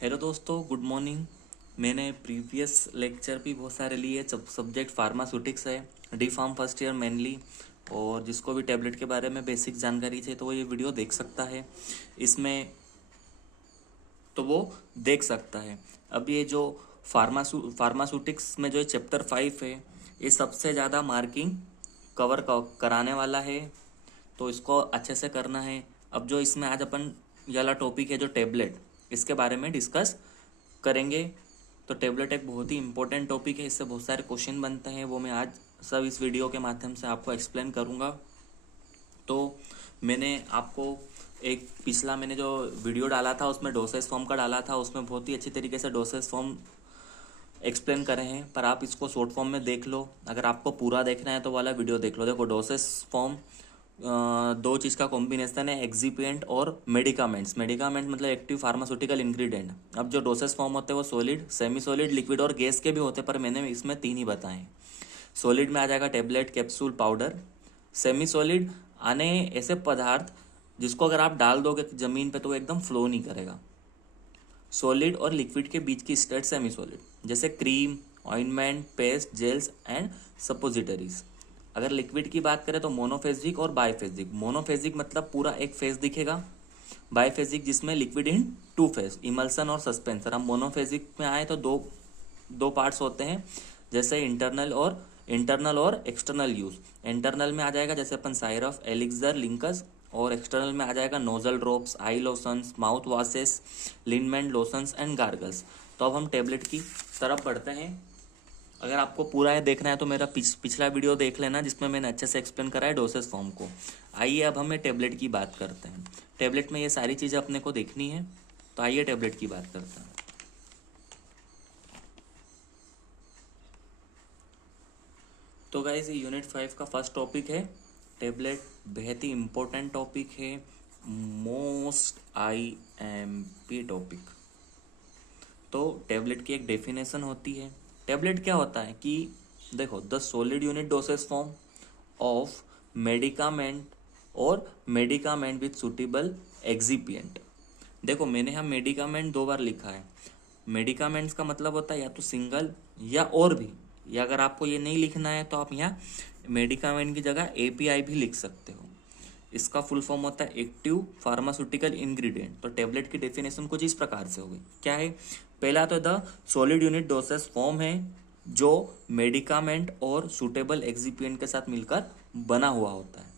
Hello दोस्तों, good morning. मैंने previous lecture भी बहुत सारे लिए। सब्जेक्ट फार्मास्यूटिक्स है, D pharm first year mainly. और जिसको भी टैबलेट के बारे में बेसिक जानकारी चाहिए तो वो ये वीडियो देख सकता है। इसमें तो वो देख सकता है। अब ये जो फार्मास्यूटिक्स में जो चैप्टर 5 है, ये सबसे ज़्यादा मार्किंग कवर कराने वाला है, तो इसको अच्छे से करना है। अब जो इसमें आज अपन ये वाला टॉपिक है जो टैबलेट, इसके बारे में डिस्कस करेंगे। तो टैबलेट एक बहुत ही इंपॉर्टेंट टॉपिक है, इससे बहुत सारे क्वेश्चन बनते हैं, वो मैं आज सब इस वीडियो के माध्यम से आपको एक्सप्लेन करूँगा। तो मैंने आपको एक पिछला मैंने जो वीडियो डाला था उसमें डोसेज फॉर्म का डाला था, उसमें बहुत ही अच्छी तरीके से डोसेज फॉर्म एक्सप्लेन करे हैं, पर आप इसको शॉर्ट फॉर्म में देख लो। अगर आपको पूरा देखना है तो वाला वीडियो देख लो। देखो, डोसेज फॉर्म दो चीज़ का कॉम्बिनेशन है, एक्सिपिएंट और मेडिकामेंट्स। मेडिकामेंट मतलब एक्टिव फार्मास्यूटिकल इंग्रेडिएंट। अब जो डोसेज फॉर्म होते हैं वो सॉलिड, सेमी सॉलिड, लिक्विड और गैस के भी होते हैं, पर मैंने इसमें 3 ही बताए हैं। सॉलिड में आ जाएगा tablet, capsule, powder. Semi solid आने ऐसे पदार्थ जिसको अगर आप डाल दोगे जमीन पे तो वो एकदम फ्लो नहीं करेगा। सॉलिड और लिक्विड के बीच की स्टेट सेमी सॉलिड, जैसे cream, ointment, paste, gels and suppositories. अगर लिक्विड की बात करें तो मोनोफेजिक और बाइफेजिक। मोनोफेजिक मतलब पूरा एक फेज दिखेगा, बाइफेजिक जिसमें लिक्विड इन 2 फेज, इमल्सन और सस्पेंसर। हम मोनोफेजिक में आए तो दो दो पार्ट्स होते हैं, जैसे इंटरनल और एक्सटर्नल यूज। इंटरनल में आ जाएगा जैसे अपन साइरफ, एलिक्सर, लिंकस, और एक्सटर्नल में आ जाएगा nasal drops, eye lotions, mouth washes, liniment lotions and gargles. तो अब हम टेबलेट की तरफ बढ़ते हैं। अगर आपको पूरा है देखना है तो मेरा पिछला वीडियो देख लेना, जिसमें मैंने अच्छे से एक्सप्लेन करा है डोसेज फॉर्म को। आइए अब हमें टेबलेट की बात करते हैं। टेबलेट में ये सारी चीज़ें अपने को देखनी है, तो आइए टेबलेट की बात करते हैं। तो गाइस, ये यूनिट 5 का फर्स्ट टॉपिक है टेबलेट। बेहद ही इंपॉर्टेंट टॉपिक है, मोस्ट IMP टॉपिक। तो टेबलेट की एक डेफिनेशन होती है। टेबलेट क्या होता है कि देखो, the solid unit dosage form of medicament और मेडिकामेंट विथ सुटेबल एक्सिपिएंट। देखो, मैंने यहाँ मेडिकामेंट 2 बार लिखा है। मेडिकामेंट्स का मतलब होता है या तो सिंगल या और भी, या अगर आपको ये नहीं लिखना है तो आप यहाँ मेडिकामेंट की जगह API भी लिख सकते हो। इसका फुल फॉर्म होता है एक्टिव फार्मास्यूटिकल इंग्रेडिएंट। तो टेबलेट की डेफिनेशन कुछ इस प्रकार से होगी। क्या है? पहला तो the solid unit dosage form है जो मेडिकामेंट और सुटेबल एक्सिपिएंट के साथ मिलकर बना हुआ होता है।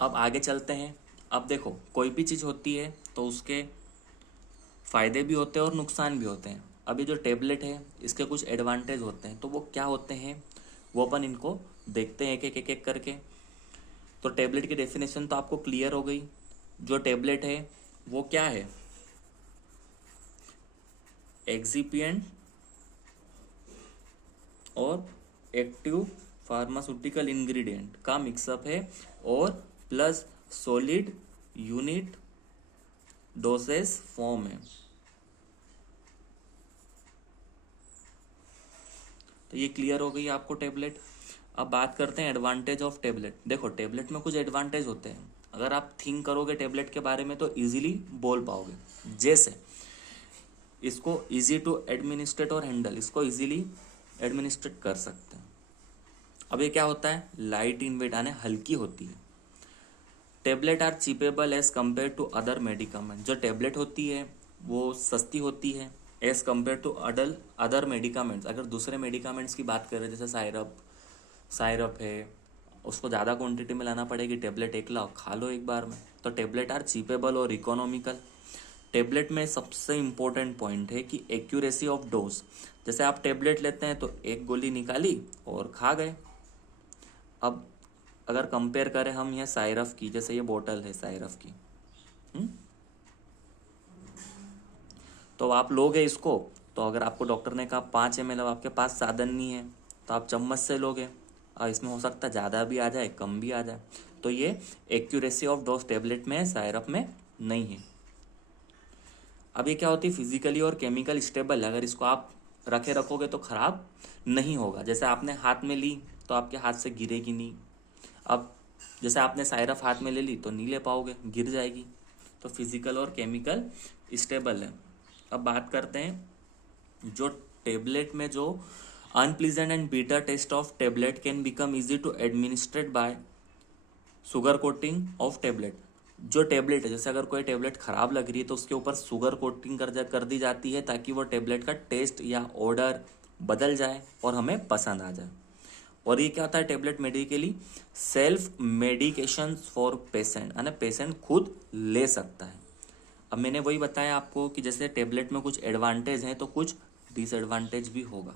अब आगे चलते हैं। अब देखो, कोई भी चीज़ होती है तो उसके फायदे भी होते हैं और नुकसान भी होते हैं। अभी जो टेबलेट है इसके कुछ एडवांटेज होते हैं, तो वो क्या होते हैं वो अपन इनको देखते हैं एक एक करके। तो टेबलेट की डेफिनेशन तो आपको क्लियर हो गई। जो टेबलेट है वो क्या है? एक्सिपिएंट और एक्टिव फार्मास्यूटिकल इंग्रेडिएंट का मिक्सअप है, और plus solid unit dosage form है। तो ये क्लियर हो गई आपको टेबलेट। अब बात करते हैं एडवांटेज ऑफ टेबलेट। देखो, टेबलेट में कुछ एडवांटेज होते हैं। अगर आप थिंक करोगे टेबलेट के बारे में तो इजीली बोल पाओगे। जैसे इसको इजी टू एडमिनिस्ट्रेट और हैंडल, इसको इजीली एडमिनिस्ट्रेट कर सकते हैं। अब ये क्या होता है? लाइट इन वेट, यानी हल्की होती है। Tablet are chewable as compare to other medicament. जो टेबलेट होती है वो सस्ती होती है as compare to other medicaments. अगर दूसरे मेडिकामेंट्स की बात करें, जैसे सायरप है, उसको ज़्यादा क्वांटिटी में लाना पड़ेगी। टेबलेट एक लाओ, खा लो एक बार में। तो टेबलेट आर चीपेबल और इकोनॉमिकल। टेबलेट में सबसे इम्पोर्टेंट पॉइंट है कि एक्यूरेसी ऑफ डोज। जैसे आप टेबलेट लेते हैं तो एक गोली निकाली और खा गए। अब अगर कंपेयर करें हम यहाँ सायरफ की, जैसे ये बोतल है सायरफ की, तो आप लोगे इसको, तो अगर आपको डॉक्टर ने कहा 5 ml, अब आपके पास साधन नहीं है तो आप चम्मच से लोगे, और इसमें हो सकता है ज़्यादा भी आ जाए, कम भी आ जाए। तो ये एक्यूरेसी ऑफ डोज टेबलेट में है, सायरप में नहीं है। अब ये क्या होती है? फिजिकली और केमिकल स्टेबल। अगर इसको आप रखोगे तो ख़राब नहीं होगा। जैसे आपने हाथ में ली तो आपके हाथ से गिरेगी नहीं। अब जैसे आपने सायरफ हाथ में ले ली तो नहीं ले पाओगे, गिर जाएगी। तो फिजिकल और केमिकल स्टेबल है। अब बात करते हैं जो टेबलेट में जो unpleasant and bitter taste of tablet can become easy to administrate by sugar coating of tablet. जो टेबलेट है, जैसे अगर कोई टेबलेट खराब लग रही है तो उसके ऊपर शुगर कोटिंग कर दी जाती है ताकि वो टेबलेट का टेस्ट या ऑर्डर बदल जाए और हमें पसंद आ जाए। और ये क्या होता है, tablet medically self medication for patient, है ना, पेशेंट खुद ले सकता है। अब मैंने वही बताया आपको कि जैसे टेबलेट में कुछ एडवांटेज हैं तो कुछ डिसएडवांटेज भी होगा।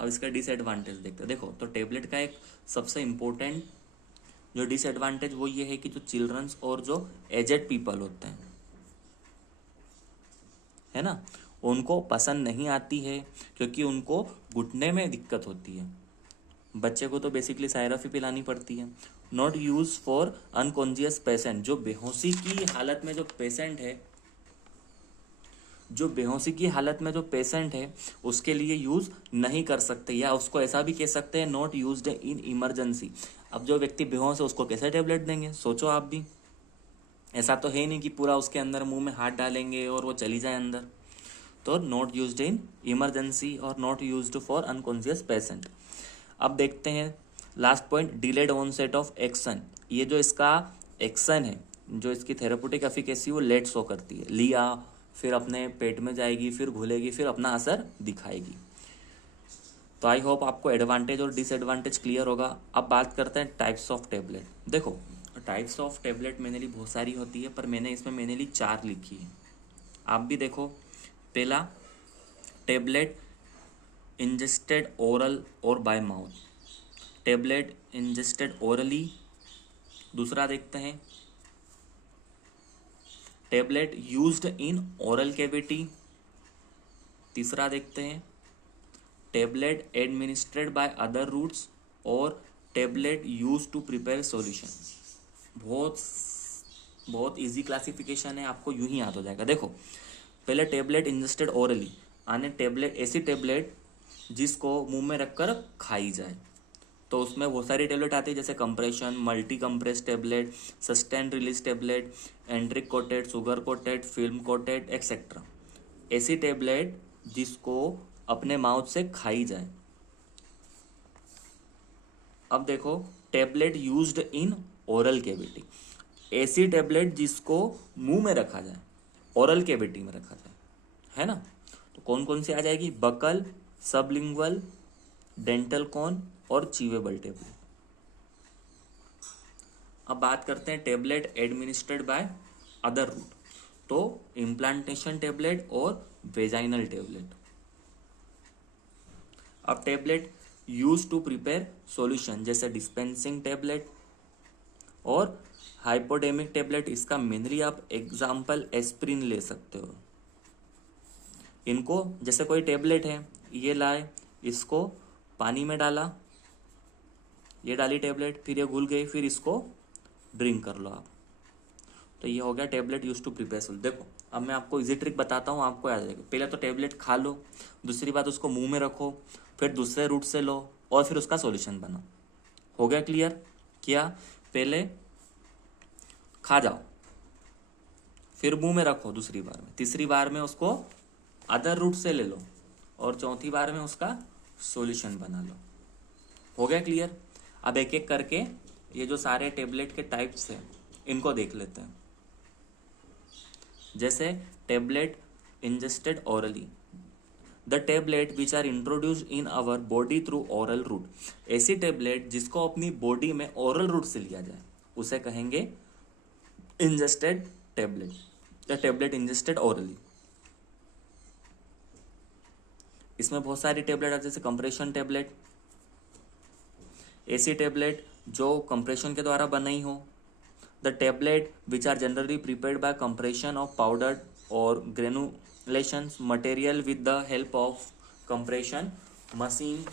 अब इसका डिसएडवांटेज देखते हैं। देखो, तो टेबलेट का एक सबसे इम्पोर्टेंट जो डिसएडवांटेज वो ये है कि जो चिल्ड्रंस और जो एजेड पीपल होते हैं, है ना, उनको पसंद नहीं आती है क्योंकि उनको घुटने में दिक्कत होती है। बच्चे को तो बेसिकली सायरफ ही पिलानी पड़ती है। Not use for unconscious patient, जो बेहोशी की हालत में जो पेशेंट है, जो बेहोशी की हालत में जो पेशेंट है उसके लिए यूज नहीं कर सकते, या उसको ऐसा भी कह सकते हैं नॉट यूज्ड इन इमरजेंसी। अब जो व्यक्ति बेहोश है उसको कैसे टेबलेट देंगे, सोचो आप भी। ऐसा तो है नहीं कि पूरा उसके अंदर मुंह में हाथ डालेंगे और वो चली जाए अंदर। तो नॉट यूज्ड इन इमरजेंसी और not used for unconscious patient. अब देखते हैं last point, delayed onset of action. ये जो इसका एक्शन है, जो इसकी थेरेप्यूटिक एफिकेसी वो लेट शो करती है, लिया फिर अपने पेट में जाएगी, फिर घुलेगी, फिर अपना असर दिखाएगी। तो आई होप आपको एडवांटेज और डिसएडवांटेज क्लियर होगा। अब बात करते हैं टाइप्स ऑफ टेबलेट। देखो, टाइप्स ऑफ टेबलेट मेनली बहुत सारी होती है, पर मैंने इसमें मेनली 4 लिखी है। आप भी देखो, पहला टेबलेट इंजेस्टेड ओरल और by mouth, tablet ingested orally. दूसरा देखते हैं tablet used in oral cavity. तीसरा देखते हैं tablet administered by other routes और tablet use to prepare solution. बहुत बहुत इजी क्लासिफिकेशन है, आपको यूं ही याद हो जाएगा। देखो, पहले टेबलेट इंजेस्टेड ओरली, आने टेबलेट ऐसी टेबलेट जिसको मुंह में रखकर खाई जाए। तो उसमें बहुत सारी टेबलेट आती है, जैसे compression, multi compress tablet, sustain release tablet, एंट्रिक coated, sugar coated, film coated etcetera. ऐसी टेबलेट जिसको अपने माउथ से खाई जाए। अब देखो, tablet used in oral cavity, ऐसी टेबलेट जिसको मुंह में रखा जाए, ओरल कैविटी में रखा जाए, है ना। तो कौन कौन सी आ जाएगी, बकल, सबलिंगुअल, डेंटल कॉन और चीवेबल टेबलेट। अब बात करते हैं tablet administered by other route, तो इम्प्लांटेशन टेबलेट और वेजाइनल टेबलेट। अब tablet use to prepare solution, जैसे डिस्पेंसिंग टेबलेट और हाइपोडेमिक टेबलेट। इसका मेनली आप एग्जाम्पल एस्प्रिन ले सकते हो। इनको, जैसे कोई टेबलेट है, ये लाए, इसको पानी में डाला, ये डाली टेबलेट, फिर ये घुल गई, फिर इसको ड्रिंक कर लो आप, तो ये हो गया tablet use to prepare solution. देखो, अब मैं आपको इजी ट्रिक बताता हूँ, आपको याद आ जाएगा। पहले तो टेबलेट खा लो, दूसरी बात उसको मुंह में रखो, फिर दूसरे रूट से लो और फिर उसका सॉल्यूशन बनाओ। हो गया क्लियर? क्या, पहले खा जाओ, फिर मुंह में रखो दूसरी बार में, तीसरी बार में उसको अदर रूट से ले लो और चौथी बार में उसका सॉल्यूशन बना लो। हो गया क्लियर? अब एक एक करके ये जो सारे टेबलेट के टाइप्स हैं इनको देख लेते हैं। जैसे tablet ingested orally, the tablet which are introduced in our body through oral route. ऐसी टेबलेट जिसको अपनी बॉडी में ओरल रूट से लिया जाए उसे कहेंगे इंजेस्टेड टेबलेट या टेबलेट इंजेस्टेड ओरली। इसमें बहुत सारी टेबलेट आती है, जैसे कंप्रेशन टेबलेट, ऐसी टेबलेट जो कंप्रेशन के द्वारा बनाई हो। The tablet which are generally prepared by compression of powder और granulation material with the help of compression machine.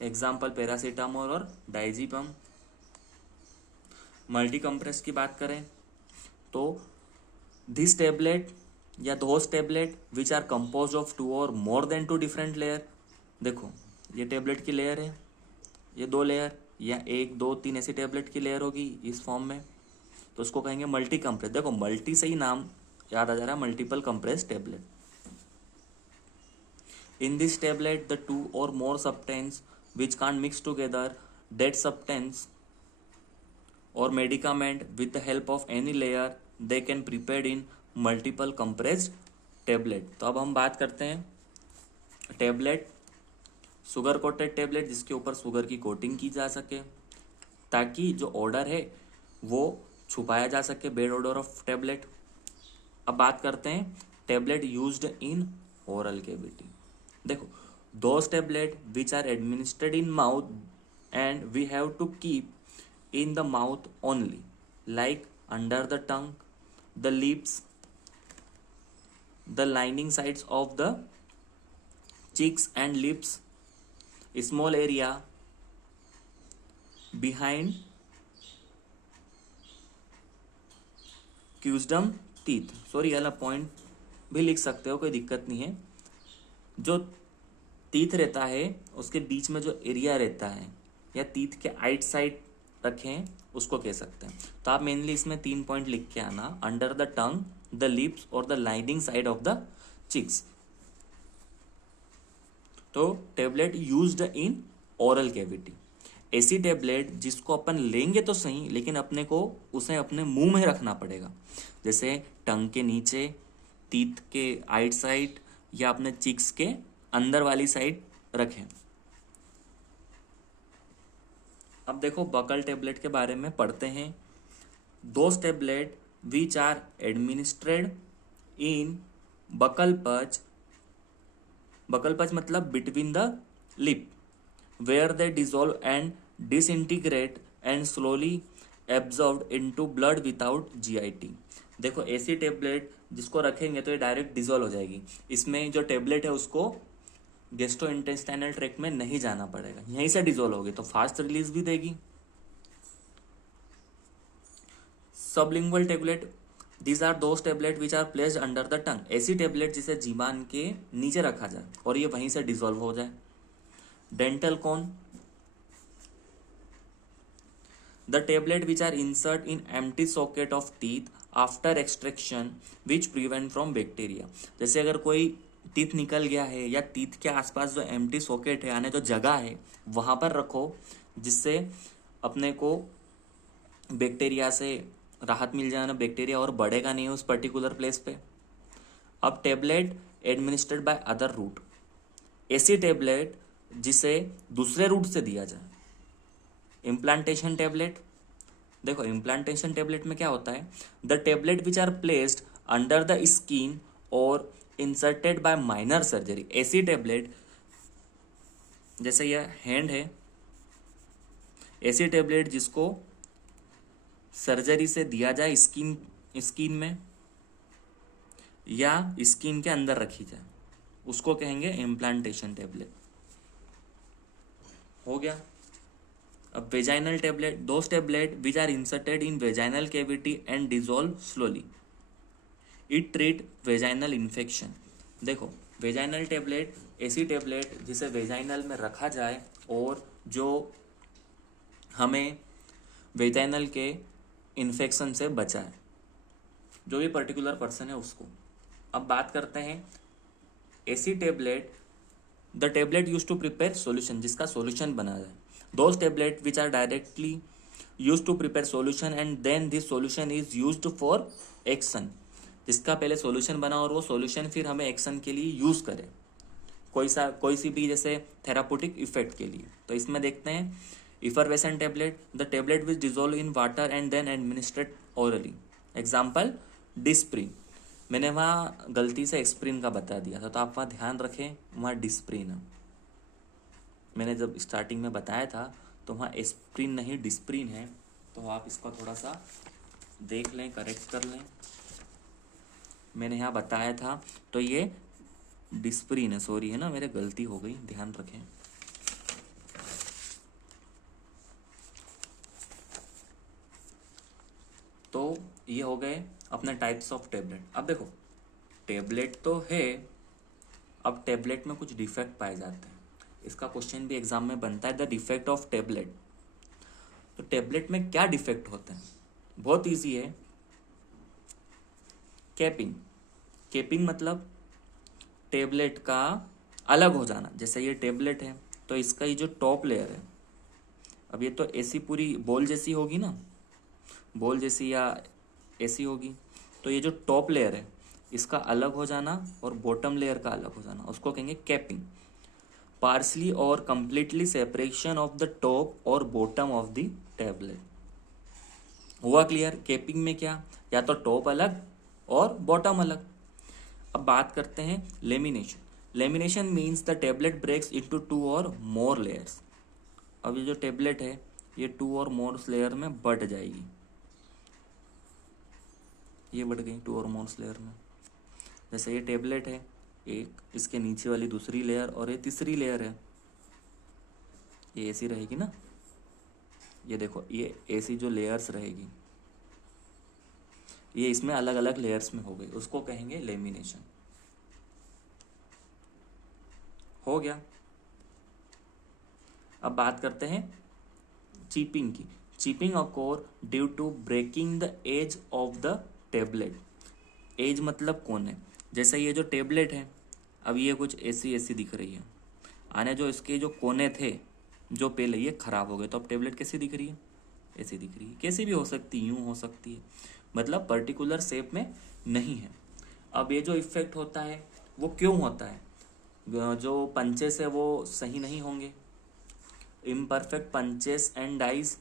Example paracetamol और डाइजीपम। मल्टी कंप्रेस की बात करें तो दिस टेबलेट या those tablet which are composed of 2 or more than 2 different layer, देखो ये tablet की लेयर है, ये 2 लेयर या 1 2 3 ऐसी टेबलेट की लेयर होगी इस फॉर्म में, तो उसको कहेंगे मल्टी कंप्रेस। देखो मल्टी से ही नाम याद आ जा रहा है, multiple compress tablet. In this tablet the 2 or more substance which can't mix together, that substance or medicament with the help of any layer they can prepared in multiple compressed tablet. तो अब हम बात करते हैं tablet, sugar coated tablet जिसके ऊपर sugar की coating की जा सके ताकि जो ऑर्डर है वो छुपाया जा सके, बेड ऑर्डर ऑफ टेबलेट। अब बात करते हैं tablet used in oral cavity. देखो those tablet which are administered in mouth and we have to keep in the mouth only, like under the tongue, the lips, the lining sides of the cheeks and lips, small area behind wisdom teeth. Sorry वाला point भी लिख सकते हो, कोई दिक्कत नहीं है। जो टीथ रहता है उसके बीच में जो एरिया रहता है या टीथ के आइट साइड रखें उसको कह सकते हैं। तो आप मेनली इसमें 3 पॉइंट लिख के आना, under the tongue, the lips और the lining side of the cheeks. तो tablet used in oral cavity, ऐसी टेबलेट जिसको अपन लेंगे तो सही लेकिन अपने को उसे अपने मुंह में रखना पड़ेगा, जैसे टंग के नीचे, टीथ के आइट साइड या अपने चिक्स के अंदर वाली साइड रखें। अब देखो बकल टेबलेट के बारे में पढ़ते हैं। Those tablet which are administered in buccal pouch, buccal pouch मतलब between the lip, where they dissolve and disintegrate and slowly absorbed into blood without GIT. देखो ऐसी टेबलेट जिसको रखेंगे तो ये डायरेक्ट डिजोल्व हो जाएगी, इसमें जो टेबलेट है उसको गैस्ट्रोइंटेस्टाइनल ट्रैक्ट में नहीं जाना पड़ेगा, यहीं से डिजोल्व होगी तो फास्ट रिलीज भी देगी। Sublingual tablet, these are those tablet which are placed under the tongue, ऐसी टेबलेट जिसे जीमान के नीचे रखा जाए और ये वहीं से डिजोल्व हो जाए। Dental cone, the tablet which are insert in empty socket of teeth after extraction which prevent from bacteria. जैसे अगर कोई टीथ निकल गया है या टीथ के आसपास जो एम्प्टी सॉकेट है यानी जो जगह है वहां पर रखो, जिससे अपने को बैक्टीरिया से राहत मिल जाए ना, बैक्टीरिया और बढ़ेगा नहीं उस पर्टिकुलर प्लेस पे। अब tablet administered by other route, ऐसी टेबलेट जिसे दूसरे रूट से दिया जाए। इम्प्लांटेशन टेबलेट, देखो इम्प्लांटेशन टेबलेट में क्या होता है, the tablet which are placed under the skin और इंसर्टेड बाय माइनर सर्जरी, ऐसी टेबलेट जैसे यह हैंड है, ऐसी टेबलेट जिसको सर्जरी से दिया जाए स्किन में या स्किन के अंदर रखी जाए, उसको कहेंगे इम्प्लांटेशन टेबलेट। हो गया। अब vaginal tablet, those tablet which are inserted in vaginal cavity and dissolve slowly, it treat vaginal infection. देखो वेजाइनल टेबलेट ऐसी टेबलेट जिसे वेजाइनल में रखा जाए और जो हमें वेजाइनल के इन्फेक्शन से बचाए, जो भी पर्टिकुलर पर्सन है उसको। अब बात करते हैं ऐसी tablet, the tablet use to prepare solution, जिसका सॉल्यूशन बना जाए। Those tablet which are directly use to prepare solution and then this solution is used for action, जिसका पहले सॉल्यूशन बना और वो सॉल्यूशन फिर हमें एक्शन के लिए यूज करे, कोई सी भी जैसे थेराप्यूटिक इफेक्ट के लिए। तो इसमें देखते हैं effervescent tablet, the tablet which dissolve in water and then administrate orally. Example Disprin, मैंने वहाँ गलती से एक्सप्रिन का बता दिया था तो आप वहाँ ध्यान रखें, वहाँ डिस्प्रिन है। मैंने जब स्टार्टिंग में बताया था तो वहाँ एस्प्रिन नहीं डिस्प्रिन है, तो आप इसको थोड़ा सा देख लें, करेक्ट कर लें। मैंने यहाँ बताया था तो ये डिस्प्रिन है, सॉरी है ना, मेरे गलती हो गई, ध्यान रखें। तो ये हो गए अपने टाइप्स ऑफ टेबलेट। अब देखो टेबलेट तो है, अब टेबलेट में कुछ डिफेक्ट पाए जाते हैं। इसका क्वेश्चन भी एग्जाम में बनता है, द डिफेक्ट ऑफ टेबलेट। तो टेबलेट में क्या डिफेक्ट होता है? बहुत इजी है, कैपिंग। कैपिंग मतलब टेबलेट का अलग हो जाना। जैसे ये टेबलेट है तो इसका ये जो टॉप लेयर है, अब ये तो ऐसी पूरी बॉल जैसी होगी ना, बॉल जैसी या ऐसी होगी, तो ये जो टॉप लेयर है इसका अलग हो जाना और बॉटम लेयर का अलग हो जाना, उसको कहेंगे कैपिंग। पार्सली और completely separation of the top और बॉटम ऑफ द टेबलेट। हुआ क्लियर? कैपिंग में क्या, या तो टॉप अलग और बॉटम अलग। अब बात करते हैं lamination. Lamination means the tablet breaks into 2 और मोर लेयर्स। अब ये जो टेबलेट है ये 2 और मोर लेयर में बट जाएगी, ये बढ़ गई 2 और मोर लेयर में। जैसे ये टेबलेट है एक, इसके नीचे वाली दूसरी लेयर और ये तीसरी लेयर है, ये ऐसी रहेगी ना, ये देखो ये ऐसी जो लेयर्स रहेगी ये इसमें अलग अलग लेयर्स में हो गई, उसको कहेंगे लेमिनेशन। हो गया। अब बात करते हैं चिपिंग की। Chipping occur due to breaking the edge of the tablet. Edge मतलब कोने। जैसे ये जो टेबलेट है अब ये कुछ ऐसी ऐसी दिख रही है, आने जो इसके जो कोने थे जो पहले ये खराब हो गए, तो अब टेबलेट कैसी दिख रही है? ऐसी दिख रही है। कैसी भी हो सकती है, यूं हो सकती है, मतलब पर्टिकुलर शेप में नहीं है। अब ये जो इफेक्ट होता है वो क्यों होता है? जो पंचेस है वो सही नहीं होंगे, imperfect punches and dies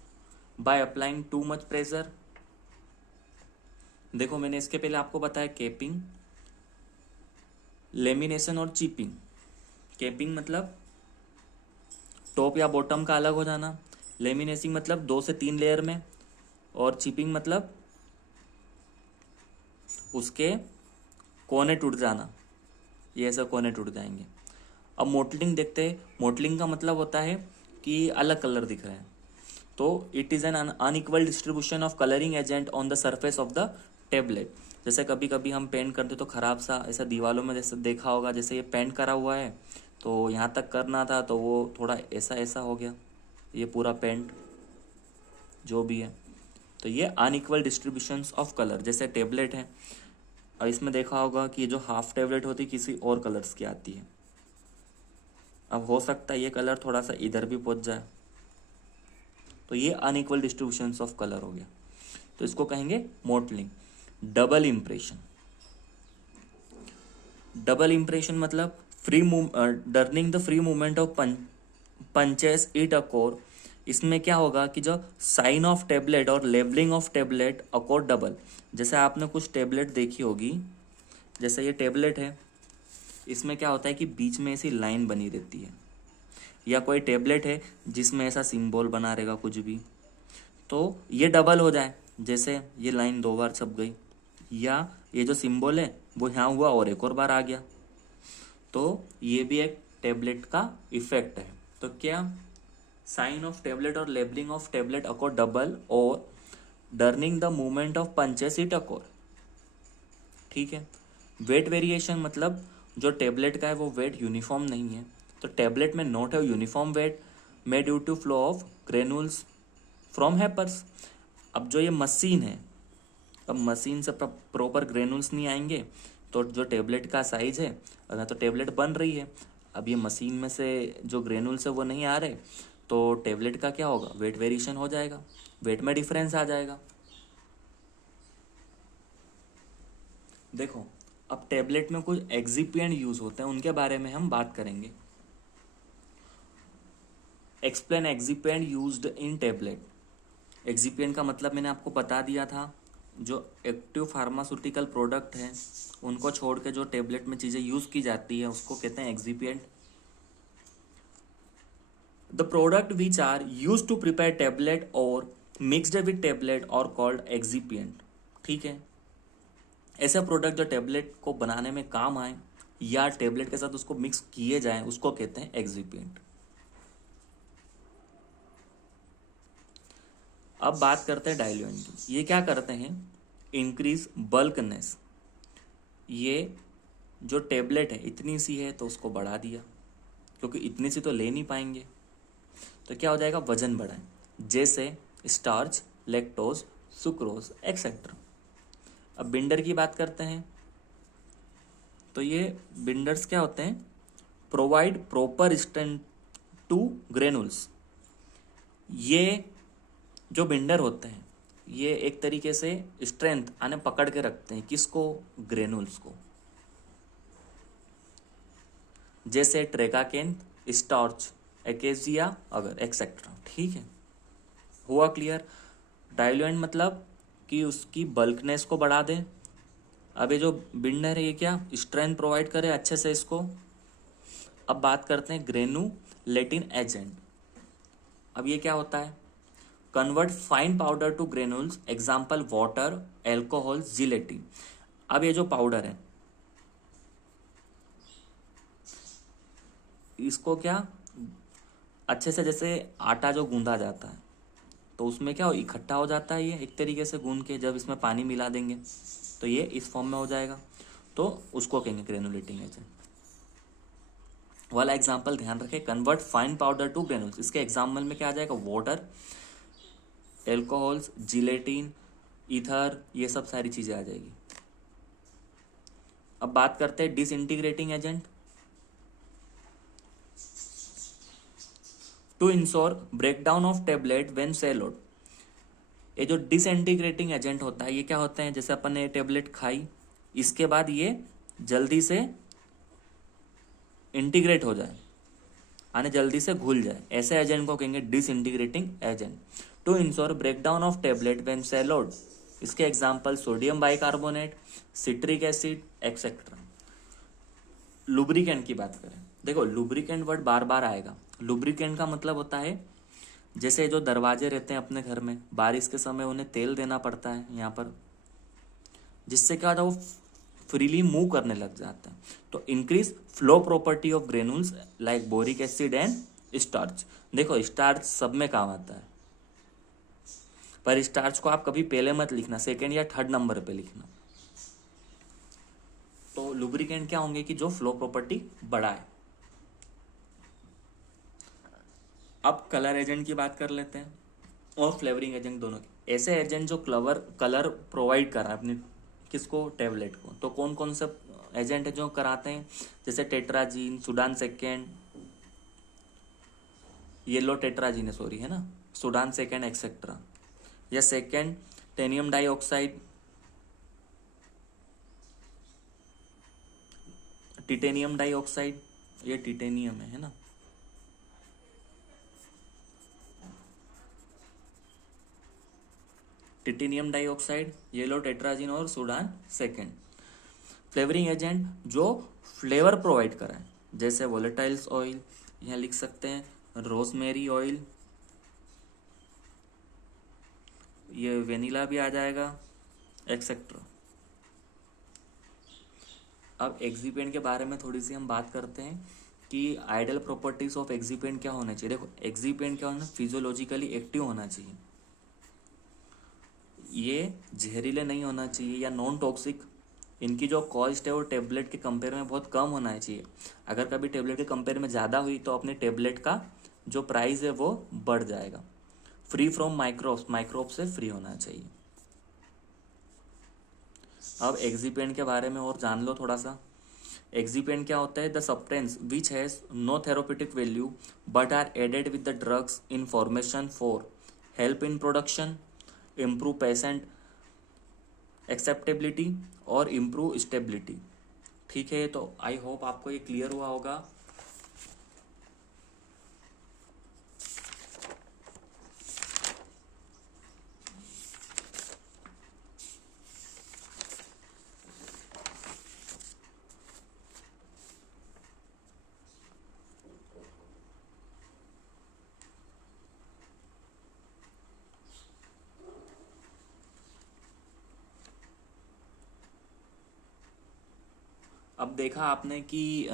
by applying too much pressure. देखो मैंने इसके पहले आपको बताया कैपिंग, लेमिनेशन और चिपिंग। कैपिंग मतलब टॉप या बॉटम का अलग हो जाना, लेमिनेसिंग मतलब 2 से 3 लेयर में, और चिपिंग मतलब उसके कोने टूट जाना, ये ऐसे कोने टूट जाएंगे। अब मोटलिंग देखते हैं। मोटलिंग का मतलब होता है कि अलग कलर दिख रहे हैं, तो it is an unequal distribution of colouring agent on the surface of the tablet. जैसे कभी कभी हम पेंट करते तो खराब सा ऐसा दीवारों में जैसे देखा होगा, जैसे ये पेंट करा हुआ है तो यहाँ तक करना था तो वो थोड़ा ऐसा ऐसा हो गया, ये पूरा पेंट जो भी है, तो ये अनइक्वल डिस्ट्रीब्यूशंस ऑफ कलर। जैसे टेबलेट है और इसमें देखा होगा कि जो हाफ टेबलेट होती है किसी और कलर्स की आती है, अब हो सकता है ये कलर थोड़ा सा इधर भी पहुंच जाए, तो ये अनइक्वल डिस्ट्रीब्यूशंस ऑफ कलर हो गया, तो इसको कहेंगे mottling. Double impression. Double impression मतलब during the free movement of punches it occur. इसमें क्या होगा कि जो साइन ऑफ टेबलेट और labelling of tablet occur double. जैसे आपने कुछ टेबलेट देखी होगी, जैसे ये टेबलेट है इसमें क्या होता है कि बीच में ऐसी लाइन बनी रहती है, या कोई टेबलेट है जिसमें ऐसा सिंबल बना रहेगा कुछ भी, तो ये डबल हो जाए, जैसे ये लाइन 2 बार छप गई, या ये जो सिंबल है वो यहाँ हुआ और एक और बार आ गया, तो ये भी एक टेबलेट का इफेक्ट है। तो क्या साइन ऑफ टेबलेट और labelling of tablet occur double और during the movement of punches it occur. ठीक है। वेट वेरिएशन मतलब जो टेबलेट का है वो वेट यूनिफॉर्म नहीं है, तो tablet may not have uniform weight may due to flow of granules from hoppers. अब जो ये मशीन है, अब मशीन से प्रॉपर ग्रेनुल्स नहीं आएंगे, तो जो टेबलेट का साइज है, अगर तो टेबलेट बन रही है, अब ये मशीन में से जो ग्रेनुल्स है वो नहीं आ रहे, तो टेबलेट का क्या होगा, वेट वेरिएशन हो जाएगा, वेट में डिफरेंस आ जाएगा। देखो अब टेबलेट में कुछ एक्सिपिएंट यूज होते हैं, उनके बारे में हम बात करेंगे। Explain excipient used in tablet. Excipient का मतलब मैंने आपको बता दिया था, जो एक्टिव फार्मास्यूटिकल प्रोडक्ट हैं उनको छोड़ के जो टेबलेट में चीज़ें यूज़ की जाती है उसको कहते हैं excipient. The product which are use to prepare tablet और मिक्सड विद टेबलेट और कॉल्ड एक्सिपिएंट। ठीक है, ऐसे प्रोडक्ट जो टेबलेट को बनाने में काम आए या टेबलेट के साथ उसको मिक्स किए जाएं उसको कहते हैं एक्सिपिएंट। अब बात करते हैं डाइल्यूएंट की। ये क्या करते हैं, इंक्रीज बल्कनेस। ये जो टेबलेट है इतनी सी है तो उसको बढ़ा दिया, क्योंकि इतनी सी तो ले नहीं पाएंगे। तो क्या हो जाएगा, वजन बढ़ाएं, जैसे स्टार्च, लैक्टोज, सुक्रोज एक्सेट्रा। अब बिंडर की बात करते हैं, तो ये बिंडर्स क्या होते हैं, provide proper strength to granules. ये जो बिंडर होते हैं ये एक तरीके से स्ट्रेंथ आने पकड़ के रखते हैं, किसको, ग्रेनुल्स को, जैसे ट्रेगाकेन, स्टार्च, एकेजिया अगर एक्सेट्रा। ठीक है, हुआ क्लियर। डाइल्यूएंट मतलब कि उसकी बल्कनेस को बढ़ा दे। अब ये जो बिंडर है ये क्या, स्ट्रेंथ प्रोवाइड करे अच्छे से इसको। अब बात करते हैं ग्रेनुलेटिन एजेंट। अब ये क्या होता है, convert fine powder to granules, example water, alcohol, gelatin. अब ये जो पाउडर है इसको क्या अच्छे से, जैसे आटा जो गूंदा जाता है तो उसमें क्या इकट्ठा हो जाता है, ये एक तरीके से गूंद के जब इसमें पानी मिला देंगे तो ये इस फॉर्म में हो जाएगा, तो उसको कहेंगे ग्रेनुलेटिंग एजेंट। वाला एग्जाम्पल ध्यान रखें, convert fine powder to granules. इसके एग्जाम्पल में क्या आ जाएगा, वाटर, एल्कोहल्स, जिलेटिन, ईथर, ये सब सारी चीजें आ जाएगी। अब बात करते हैं disintegrating agent. To ensure breakdown of tablet when swallowed. ये जो डिसइंटीग्रेटिंग एजेंट होता है ये क्या होते हैं, जैसे अपन ने टेबलेट खाई इसके बाद ये जल्दी से इंटीग्रेट हो जाए, यानी जल्दी से घुल जाए, ऐसे एजेंट को कहेंगे disintegrating agent. To ensure breakdown of tablet when swallowed, इसके example sodium bicarbonate, citric acid etcetera. Lubricant की बात करें, देखो लुब्रिकेंट वर्ड बार बार आएगा। लुब्रिकेंट का मतलब होता है जैसे जो दरवाजे रहते हैं अपने घर में, बारिश के समय उन्हें तेल देना पड़ता है यहाँ पर, जिससे क्या होता है वो फ्रीली मूव करने लग जाता है। तो increase flow property of granules like boric acid and starch. देखो स्टार्च सब में काम आता है, पर स्टार्च को आप कभी पहले मत लिखना, सेकेंड या थर्ड नंबर पे लिखना। तो लुब्रिकेंट क्या होंगे कि जो फ्लो प्रॉपर्टी बढ़ाए। अब कलर एजेंट की बात कर लेते हैं और फ्लेवरिंग एजेंट दोनों की। ऐसे एजेंट जो कलर प्रोवाइड करा अपने किसको, टेबलेट को। तो कौन कौन से एजेंट है जो कराते हैं, जैसे टेट्राजीन, सुडान सेकेंड, येलो टेट्राजीन है सॉरी, है ना, सुडान सेकेंड एक्सेट्रा, या सेकेंड टेनियम डाइऑक्साइड, टिटेनियम डाइऑक्साइड, ये टिटेनियम है ना, टिटेनियम डाइऑक्साइड, येलो टेट्राजीन और सुडान सेकेंड। फ्लेवरिंग एजेंट जो फ्लेवर प्रोवाइड कराए, जैसे वोलेटाइल्स ऑयल, यहाँ लिख सकते हैं रोजमेरी ऑयल, ये वेनिला भी आ जाएगा एक्सेट्रा। अब एक्सिपेंट के बारे में थोड़ी सी हम बात करते हैं कि आइडियल प्रॉपर्टीज ऑफ एक्सिपेंट क्या होना चाहिए। देखो एक्सिपेंट क्या होना, फिजियोलॉजिकली एक्टिव होना चाहिए, ये जहरीले नहीं होना चाहिए या नॉन टॉक्सिक। इनकी जो कॉस्ट है वो टेबलेट के कंपेयर में बहुत कम होना चाहिए। अगर कभी टेबलेट के कंपेयर में ज़्यादा हुई तो अपने टेबलेट का जो प्राइस है वो बढ़ जाएगा। फ्री फ्रॉम माइक्रोब से फ्री होना चाहिए। अब एक्सिपेंट के बारे में और जान लो थोड़ा सा। एक्सिपेंट क्या होता है, the substance which has no therapeutic value but are added with the drugs in formation for help in production, improve patient acceptability और इम्प्रूव स्टेबिलिटी। ठीक है, तो आई होप आपको ये क्लियर हुआ होगा। अब देखा आपने कि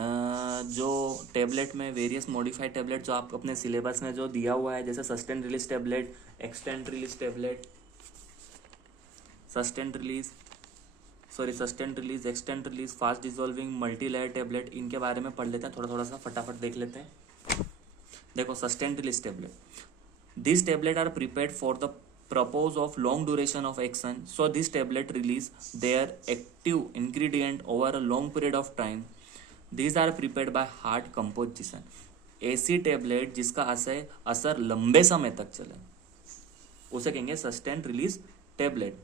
जो टेबलेट में वेरियस मॉडिफाइड टेबलेट जो आपको अपने सिलेबस में जो दिया हुआ है, जैसे sustained release tablet, extend release tablet, sustained release, sorry sustained release, extend release, fast dissolving, multi layer tablet, इनके बारे में पढ़ लेते हैं, थोड़ा थोड़ा सा फटाफट देख लेते हैं। देखो sustained release tablet, this tablet are prepared for the purpose of long duration of action, so this tablet release their active ingredient over a long period of time. These are prepared by hard composition. ऐसी tablet जिसका असर लंबे समय तक चले उसे कहेंगे sustained release tablet.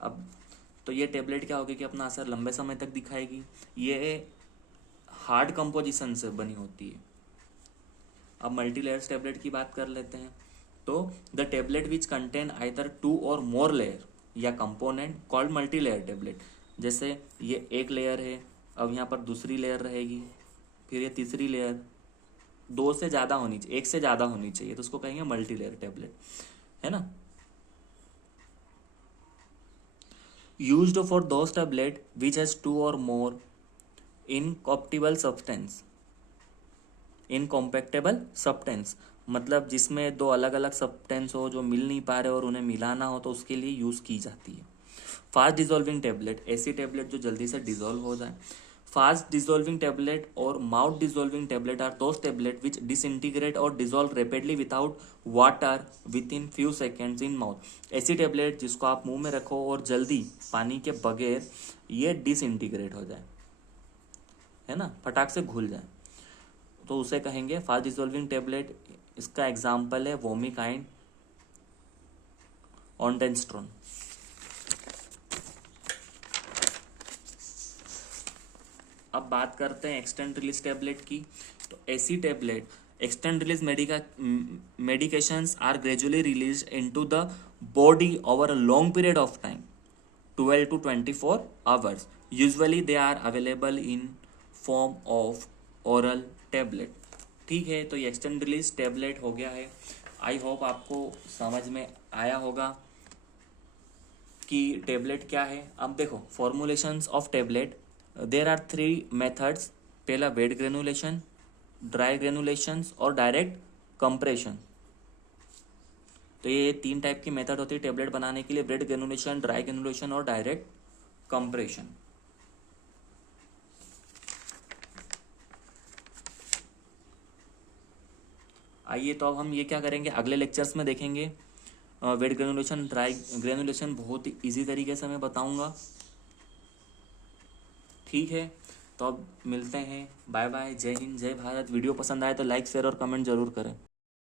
अब तो ये टेबलेट क्या होगी कि अपना असर लंबे समय तक दिखाएगी, ये हार्ड कंपोजिशन से बनी होती है। अब मल्टी लेयर्स टेबलेट की बात कर लेते हैं। तो the tablet which contain either 2 और मोर लेयर या component called multi layer tablet. जैसे ये एक लेयर है, अब यहाँ पर दूसरी लेयर रहेगी, फिर ये तीसरी लेयर, 2 से ज़्यादा होनी चाहिए, 1 से ज़्यादा होनी चाहिए, तो उसको कहेंगे मल्टी लेयर टेबलेट, है ना। Used for those tablet which has 2 और मोर इनकॉम्पैक्टेबल सब्सटेंस। इनकॉम्पैक्टेबल सब्सटेंस मतलब जिसमें 2 अलग अलग सब्सटेंस हो जो मिल नहीं पा रहे और उन्हें मिलाना हो, तो उसके लिए यूज़ की जाती है। फास्ट डिजोल्विंग टेबलेट, ऐसी टेबलेट जो जल्दी से डिजोल्व हो जाए। फास्ट डिजोल्विंग टेबलेट और mouth dissolving tablet are those tablet which disintegrate और dissolve rapidly without water within few seconds in mouth. ऐसी टेबलेट जिसको आप मुंह में रखो और जल्दी पानी के बगैर ये डिसइंटीग्रेट हो जाए, है ना, फटाक से घुल जाए, तो उसे कहेंगे फास्ट डिजोल्विंग टेबलेट। इसका एग्जाम्पल है वोमिकाइन, ऑन्डेंस्ट्रोन। अब बात करते हैं एक्सटेंड रिलीज टेबलेट की। तो ऐसी tablet extend release medications are gradually release into the body over a long period of time 12 to 24 hours. Usually they are available in form of oral tablet. ठीक है, तो ये एक्सटेंड रिलीज टेबलेट हो गया है। आई होप आपको समझ में आया होगा कि टेबलेट क्या है। अब देखो formulations of tablet, there are 3 methods. पहला वेट ग्रेनुलेशन, ड्राई ग्रेनुलेशंस और डायरेक्ट कंप्रेशन। तो ये 3 टाइप की मेथड होती है टेबलेट बनाने के लिए, वेट ग्रेनुलेशन, ड्राई ग्रेनुलेशन और डायरेक्ट कंप्रेशन। आइए तो अब हम ये क्या करेंगे, अगले लेक्चर्स में देखेंगे। वेट ग्रेनुलेशन, ड्राई ग्रेनुलेशन बहुत ही इजी तरीके से मैं बताऊंगा। ठीक है, तो अब मिलते हैं, बाय बाय, जय हिंद, जय भारत। वीडियो पसंद आए तो लाइक, शेयर और कमेंट जरूर करें।